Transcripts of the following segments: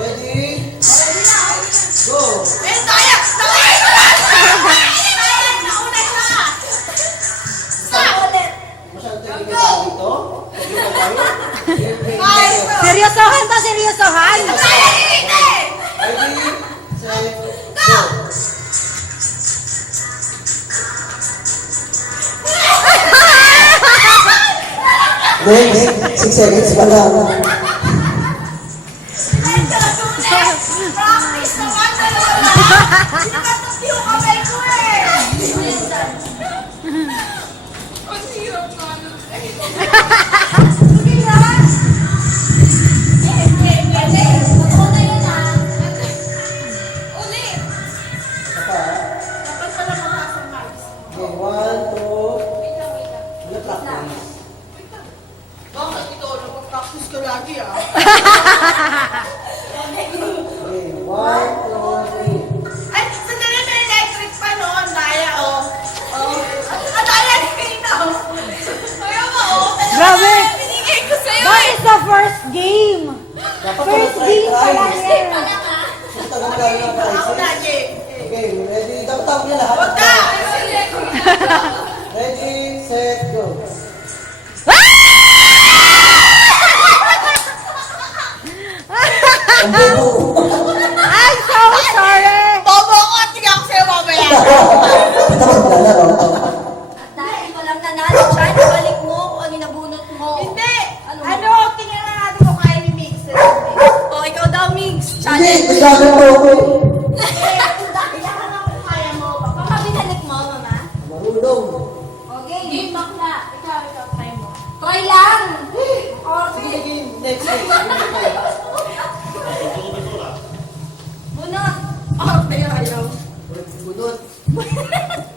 Ready? Go! Eh, tayo! Tayo! Nauna ka! Sa ulit! Masyadong tayo dito. Seryosohan to, seryosohan. Tayo! Hindi! Ready? Set, go! Next, 6 seconds pa lang. Practice naman talaga! Sinatot yung kamay ko eh! Ang hirap nga nun. Sige lang! Una yun ah. Ulit! Isa pa. Dapat pala makasang marks. Okay, 1, 2. Wait lang. Ano practice? Bakit ito? Nag-practice ka lagi ah. Okay, 1, 2, 3. Ay, sandali may electric pa noon. Daya oh. Ah, daya dito. Ayaw mo oh. Grabe. Binigay ko sa'yo That eh. is the first game. Dapat First try, game pa lang try. yan. Ang tagal tayo ng Ako na, prizes. Jay. Okay, ready? Tawag niya lahat. Huwag ka! Ready, set, go. Ang bobo. I'm so sorry. Bobo ko at tingnan ko sa'yo mamaya. Ito maglalaro. Dahil ko lang nanalo, Char, balik mo kung ano yung nabunot mo. Hindi. Ano? Ano? Tingnan na natin kung kaya ni Mix. O, ikaw daw, Migs. Hindi, Challenge. masyado mo ako. Kailangan ako kung kaya mo. Baka binalik mo, mama. Marunong. Okay, game bakla. Ikaw, try mo. Try lang! Sige, game. Next. Bunot. Oh, pero ayaw. Bunot.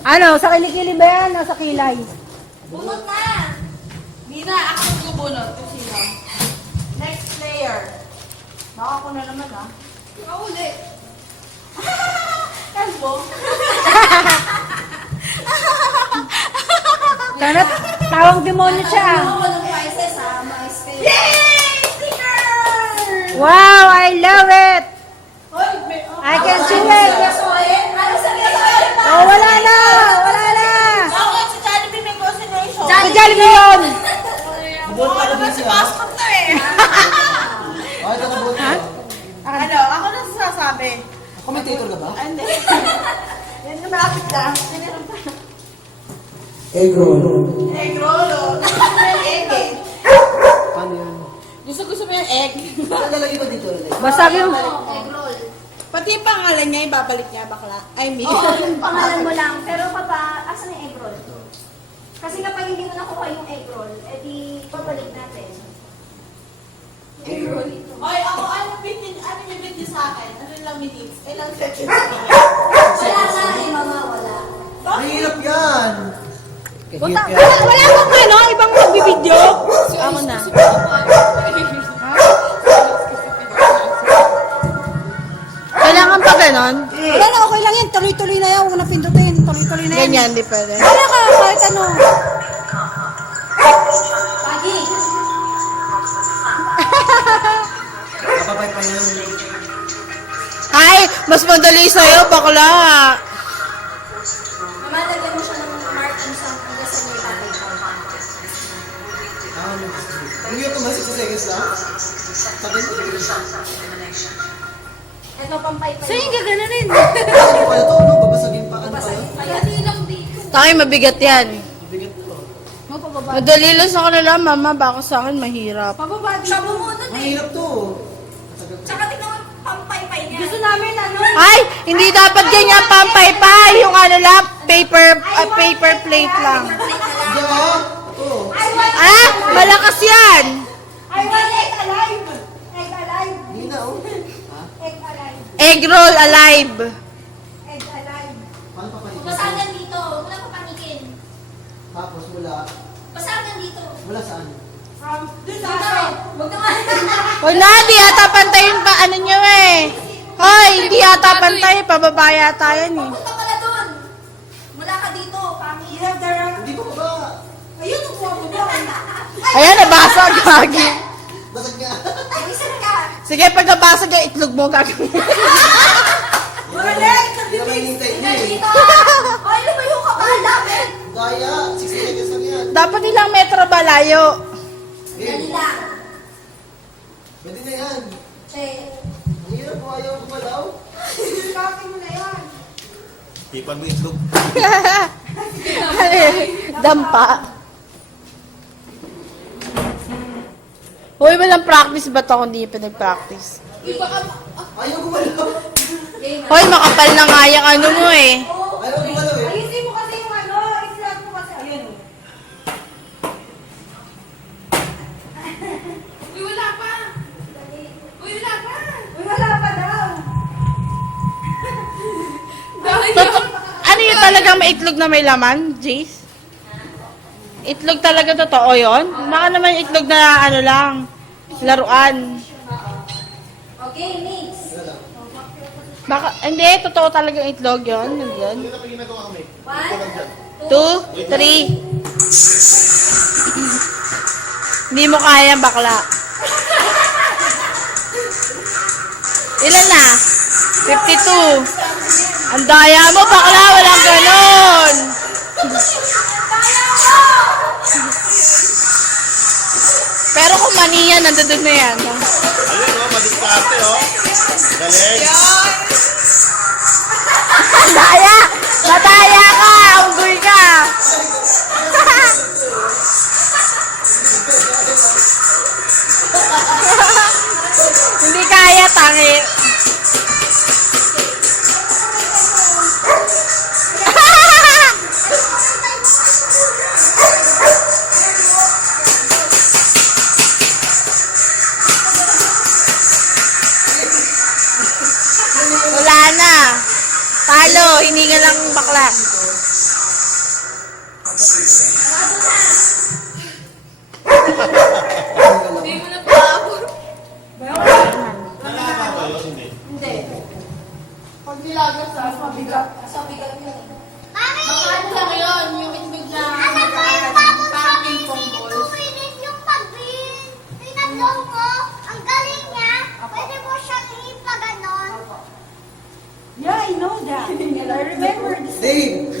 Ano, sa kilikili ba yan? O sa kilay? Bunot na! Hindi na. Ako magbubunot. Kung sino. Next player. Baka ako na naman ah. Ikaw ulit. Kalbo. Sana tawang demonyo siya. Ano ko ng prices, ha? Mga spell. Yay! Sticker! Wow, I love it. Hoy, may... I can do it. Seryosohin? Ano seryosohin pa? Oh, wala na. Wala na. Ako sa Jollibee may consideration. Sa Jollibee yun. Bunot Ako ka naman na si siya. Pascot na eh. Okay, ito na bunot. Ano? Ako na sasabi. Commentator ka ba? Ah, hindi. Yan yung malapit lang. Egg roll. Egg roll. Gusto mo yung egg eh. Paano yun? Gusto mo yung egg. Lalagay ba dito? Basta yung... Egg roll. Pati yung pangalan niya, ibabalik niya, bakla. I mean. Oo, yung pangalan mo lang. Pero papa, asan yung egg roll? Kasi kapag hindi mo nakuha yung egg roll, edi babalik natin. Egg roll ito. Oy, ako, ano yung bit niyo sa akin? Ano lang minutes? Ilang seconds? Wala na eh, mama, wala. Mahirap yan. Wala akong ano, ibang magbibideo. Ako na. Kailangan pa ganon? Wala na, okay lang yan. Tuloy-tuloy na yan. Huwag na pindutin. Tuloy-tuloy na yan. Ganyan, di pwede. Wala ka, kahit ano. Pagi! Kapapay pa yun. Ay, mas madali sa'yo, bakla. Mama, lagyan mo siya ng mark and sa hanggang sa may tatay ko. Hindi ko naman 60 seconds lang. Sabi mo. Ito, pampay-pay. So yung gaganunin. Ano pa ito? Ano? Babasagin pa. Ano pa yun? Pagati lang dito. Takay, mabigat yan. Bigat ko. Madali lang sa kanila, mama. Baka sa akin, mahirap. Pababa dito. Siya bumunod eh. Mahirap to. Tsaka tingnan mo, pampay-pay niya. Gusto namin ano. Ay, hindi dapat ganyan pampay-pay. Yung ano lang, paper plate lang. Hindi ah. Ito. Ah, malakas yan. I want egg alive. Egg alive. Hindi na oh. Egg alive. Egg roll alive. Egg alive. Paano pa pa yun? Basagan dito. Huwag mo lang papanikin. Tapos mula. Basagan dito. Mula saan? From Dito. Huwag naman. Hoy, na, di yata pantay yung pa, ano nyo eh. Hoy, hindi yata pantay. Pababa yata yan eh. Punta ka na doon. Mula ka dito. Pangit. You have the wrong... Hindi ko ba? Ayun, ang buwa mo doon. Ayan, nabasa, gagi. Basag nga. Ay, isa ka. Sige, pag nabasag yung itlog mo, gagawin. Hindi naman hinintay niyo eh. Dito! Ay, lumayo ka ba? Lapit! Kaya, 60 seconds lang yan. Dapat ilang metro ba layo? Dali lang. Pwede na yan. Che. Ang hirap po, ayaw kumalaw. Copy mo na yan. Ipan mo itlog. Dampa. Hoy, walang practice ba ito kung hindi pinag-practice? Ayaw kumalaw. Hoy, makapal na nga yung ano mo eh. Ayaw kumalaw eh. Ayusin mo kasi yung ano. Islam mo kasi. Ayun. Uy, wala pa. Uy, wala pa. Uy, wala pa daw. Dahil Ano yun talagang may itlog na may laman, Jace? Itlog talaga totoo yun? Baka naman itlog na ano lang, laruan. Okay, mix. Baka, hindi, totoo talagang itlog yun. Nandyan. Hindi na pa ginagawa kami. 1, 2, 3. Hindi mo kaya, bakla. Ilan na? 52. Ang daya mo, bakla. Walang ganon. Pero kung mani yan, nandun na yan. Ayun, oh, madiskarte, oh. Galing. Madaya! Madaya ka! Unggoy ka! Hindi kaya, tangi. Wala na. Talo, hininga lang bakla. hindi mo na paabot. Nakakapa ba yun? Hindi. Hindi. Pag nilagas sa Mabigat. Sa bigat yun. ano lang yun, yung itlog na parang ping-pong balls. Yeah, I know that. I remember this. Dave!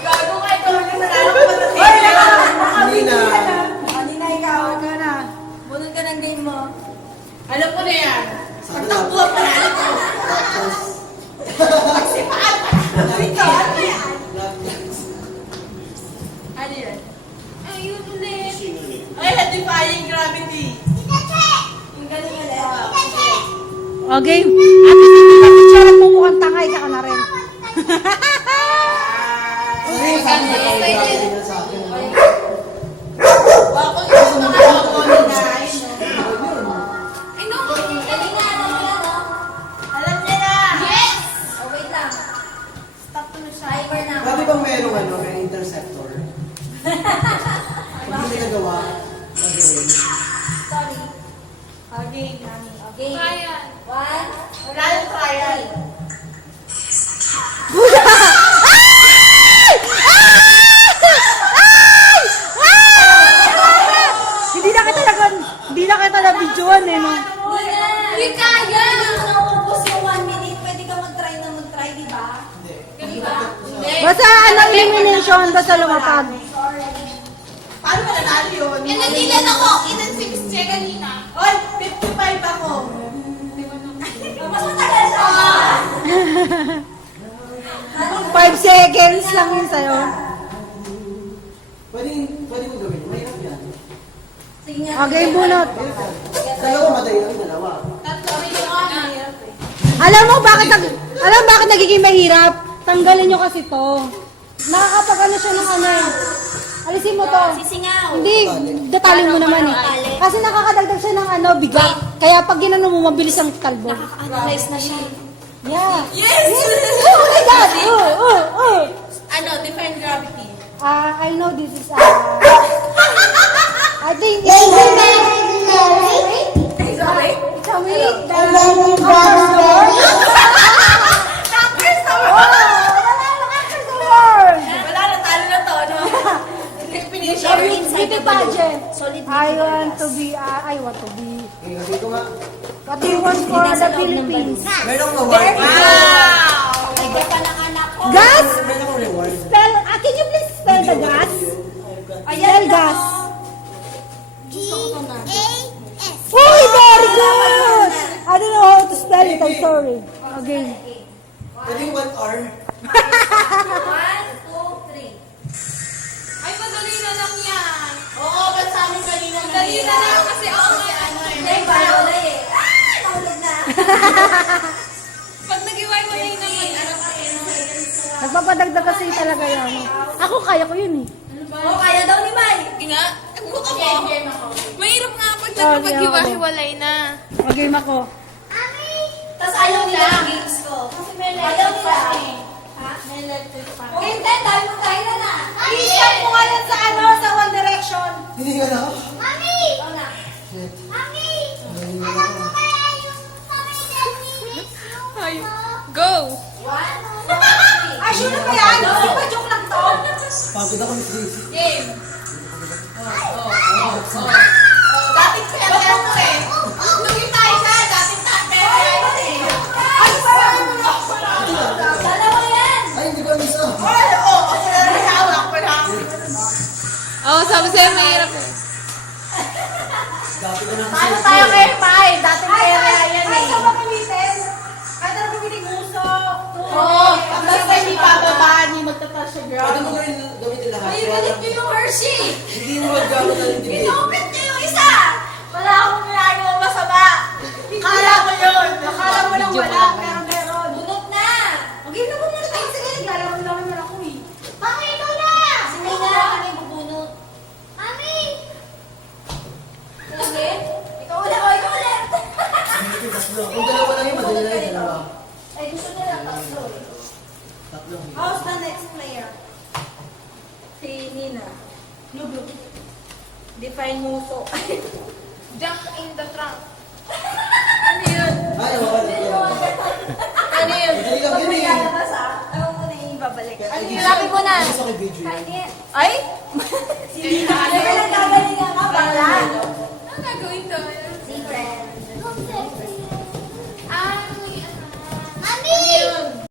Gago ka, ito lang yung nanalo ko na Hindi na. Kanina ikaw ka na. Bunod ka ng game mo. Alam ko na yan. Sana lang. Takbo, panalo ko. Magsipaan pa. Ito, ano yan? Ano yan? Ayun ulit. Sino ulit? Ay, defying gravity. Yung galing ulit. Okay. Picture mo mukhang tangay ka na rin. Ay, sabi na kayo, grabe na sa akin. Bako yung mga logo ni Nai. Ay, no. Galing nga na nila, no? Alam niya na. Yes! Oh, wait lang. Stop ko na siya. Timer na. Grabe bang merong ano, may interceptor? Pag hindi nagawa, magawin. Sorry. Okay. Okay. Kaya. 1, Wala yung trial. Hindi na kita na-videoan eh, no? Hindi kaya. Kung naubos yung 1 minute, pwede ka mag-try na mag-try, di ba? Di ba? Hindi. Basta ano, elimination, basta lumapag. Paano ba nanalo yun? Inanilan ako. Inan-fix siya kanina. Oy, 55 ako. Mas matagal siya. 5 seconds lang yun sa'yo. Pwede mo gawin. Mahirap yan. Sige nga. Okay, bunot. Dalawa, madali lang dalawa. Tatlo rin yung mahirap eh. Alam bakit nagiging mahirap? Tanggalin nyo kasi to. Nakakapag ano siya ng ano eh. Alisin mo to. Sisingaw. Hindi, detalye mo naman eh. Kasi nakakadagdag siya ng ano, bigat. Kaya pag ginano mo, mabilis ang talbo. Analyze na siya. Yeah. Yes! Oh my God! Oh. Ano, define gravity. I know this is, I think it's a Sorry? It's a week. Conquers the world. Conquers the Oh, conquers the world. Wala, natalo na to, no? Finish A beauty pageant. Solid I want to be Hindi ko nga. What do you want for the Philippines? Meron akong reward. Ay, pa ng anak ko. Gas? Meron akong reward. Spell, can you please spell the gas? Ayan Spell gas. G-A-S. Uy, very good! I don't know how to spell it, I'm sorry. Again. Pwede yung 1 hour. 1, 2, 3. Ay, madali na lang yan. Oo, ba't sa amin kanina Madali na lang kasi ako nga. Hindi, wala eh. Ah! Nahulog na. Pag nag-iwalay naman, ano ka Nagpapadagdag kasi talaga yan. Ako, kaya ko yun eh. Oo, kaya daw ni Mai. nga, buka mo. Mahirap nga pag Oh, nagpapag-hiwa-hiwalay na. Mag-game ako. Tapos ayaw nila ang games ko. Kasi may ayaw nila. Ha? May electric pa. Hindi, dahil mo tayo na. I-stop mo nga yan sa ano, sa One Direction. Hindi nga na ako. Mami! Oo na. Mami! Alam mo kaya yung pamilya ni Ay, go! 1, 2, 3. Ay, sure ba yan? Di ba joke lang to? Pagod ako ni Tracy. Game! Dating pera yan mo eh. Lugin tayo sa dating pera yan mo eh. Ay, parang Dalawa yan. Ay, hindi ko miss oh. Oo, sabi sa'yo mahirap eh. Dati ko na Paano tayo kay Pai? Dating pera yan Ay, eh. sa makamitin. Kahit na pimiting uso. Oo, basta hindi pababa, hindi magtatas siya, girl. Pwede mo gamitin lahat. Ay, galit niyo yung Hershey. Hindi mo maggamit ng TV. Inupit niyo yung isa. Wala akong ginagawa masama. Kala ko yun. Akala mo lang wala, pero meron. Bunot na. Mag-game na po muna tayo. Sige, naglalaro naman ako eh. Mami, ikaw na. Sige na, kami bubunot. Mami. Sige. Ikaw ulit, o ikaw ulit. Kung dalawa lang yun, madali lang yung dalawa. Ay, gusto nila tatlo. Tatlo. How's the next player? Si Nina. Lublog. Define muso. Jump in the trunk. Ano yun? Ay, wala lang. Ano yun? Madali lang Pag yun may eh. lalabas ah, ayaw mo na yung ibabalik. Ano yun? Sabi mo na. Gusto ko yung video. Ay! Si Nina.